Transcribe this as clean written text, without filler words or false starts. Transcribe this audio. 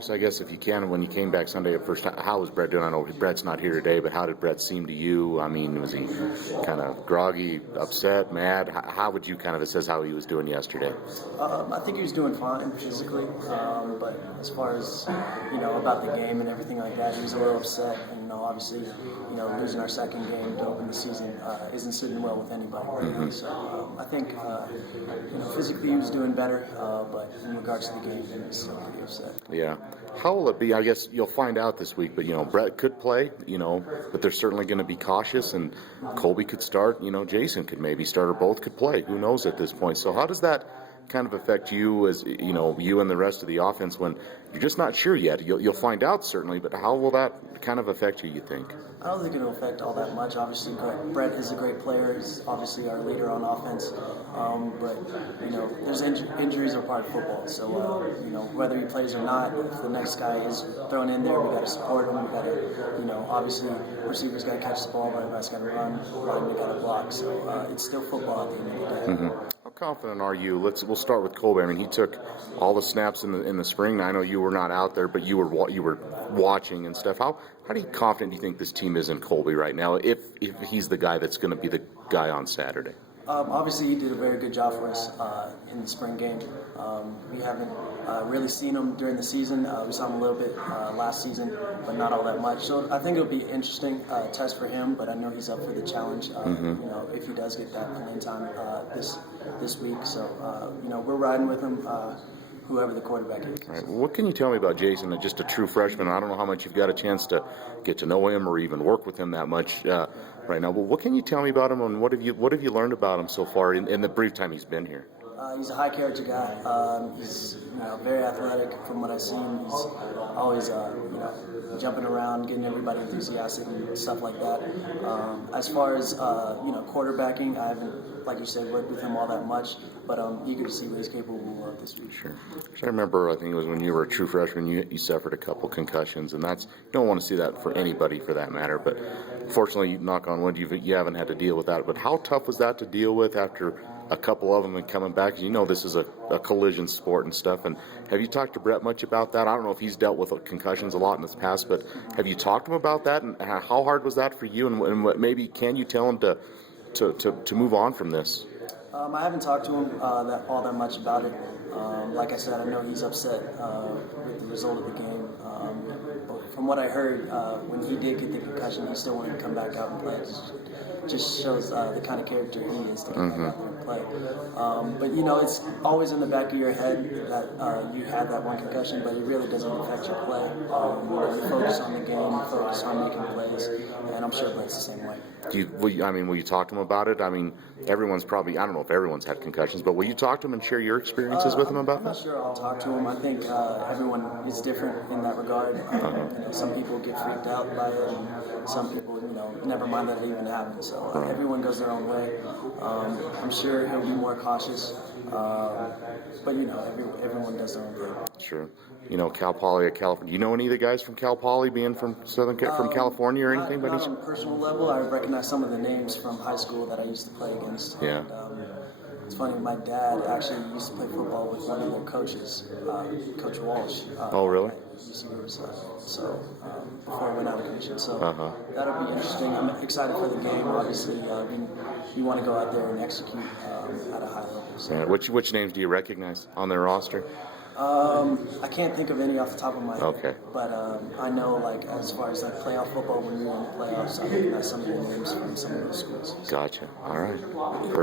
So I guess if you can, when you came back Sunday at first, how was Brett doing? I know Brett's not here today, but how did Brett seem to you? I mean, was he kind of groggy, upset, mad? How would you kind of assess how he was doing yesterday? I think he was doing fine physically, but as far as about the game and everything like that, he was a little upset. And obviously, losing our second game to open the season isn't sitting well with anybody. Mm-hmm. So I think physically he was doing better, but in regards to the game, he was still pretty upset. Yeah. How will it be? I guess you'll find out this week, but Brett could play, but they're certainly going to be cautious, and Colby could start, Jason could maybe start, or both could play. Who knows at this point? So how does that kind of affect you as, you and the rest of the offense when you're just not sure yet? You'll find out certainly, but how will that kind of affect you think? I don't think it'll affect all that much. Obviously, Brett is a great player. He's obviously our leader on offense. But, there's injuries are part of football. So, whether he plays or not, if the next guy is thrown in there, we got to support him. We got to, obviously, receivers got to catch the ball, running backs got to run, linemen got to block. So, it's still football at the end of the day. Mm-hmm. How confident are you? We'll start with Colby. I mean, he took all the snaps in the spring. I know you were not out there, but you were watching and stuff. How confident do you think this team is in Colby right now? If he's the guy that's going to be the guy on Saturday. Obviously, he did a very good job for us in the spring game. We haven't really seen him during the season. We saw him a little bit last season, but not all that much. So I think it'll be an interesting test for him, but I know he's up for the challenge, if he does get that playing time this week. So, we're riding with him, whoever the quarterback is. All right. Well, what can you tell me about Jason, just a true freshman? I don't know how much you've got a chance to get to know him or even work with him that much right now, but what can you tell me about him, and what have you learned about him so far in the brief time he's been here? He's a high character guy. He's very athletic from what I've seen. He's always jumping around, getting everybody enthusiastic and stuff like that. As far as quarterbacking, I haven't, like you said, worked with him all that much, but I'm eager to see what he's capable of this week. Sure. So I remember, I think it was when you were a true freshman, you suffered a couple concussions, and you don't want to see that for anybody for that matter. But fortunately, knock on wood, you haven't had to deal with that. But how tough was that to deal with after a couple of them and coming back? This is a collision sport and stuff. And have you talked to Brett much about that? I don't know if he's dealt with concussions a lot in the past, but have you talked to him about that? And how hard was that for you? And what maybe can you tell him to move on from this? I haven't talked to him all that much about it. Like I said, I know he's upset with the result of the game. But from what I heard, when he did get the concussion, he still wanted to come back out and play. It just shows the kind of character he is to come back out there and play. But it's always in the back of your head that you had that one concussion, but it really doesn't affect your play. You focus on the game, you focus on making plays, and I'm sure Blake's the same way. Will you talk to him about it? I mean, everyone's probably, I don't know if everyone's had concussions, but will you talk to him and share your experiences with him about that? I'm not sure I'll talk to him. I think everyone is different in that regard. Some people get freaked out by it, and some people, never mind that it even happened. So everyone goes their own way. I'm sure he'll be more cautious, but everyone does their own thing. Sure. Cal Poly, California. You know any of the guys from Cal Poly being from from California or anything? Not on a personal level. I recognize some of the names from high school that I used to play against. Yeah. And, it's funny, my dad actually used to play football with one of their coaches, Coach Walsh. Oh, really? So before I went out of commission. So that'll be interesting. I'm excited for the game. Obviously, we want to go out there and execute at a high level. So. Yeah. Which names do you recognize on their roster? I can't think of any off the top of my head. Okay. But I know, as far as playoff football, when we were in the playoffs, I recognize some of the names from some of those schools. Gotcha. All right. Perfect.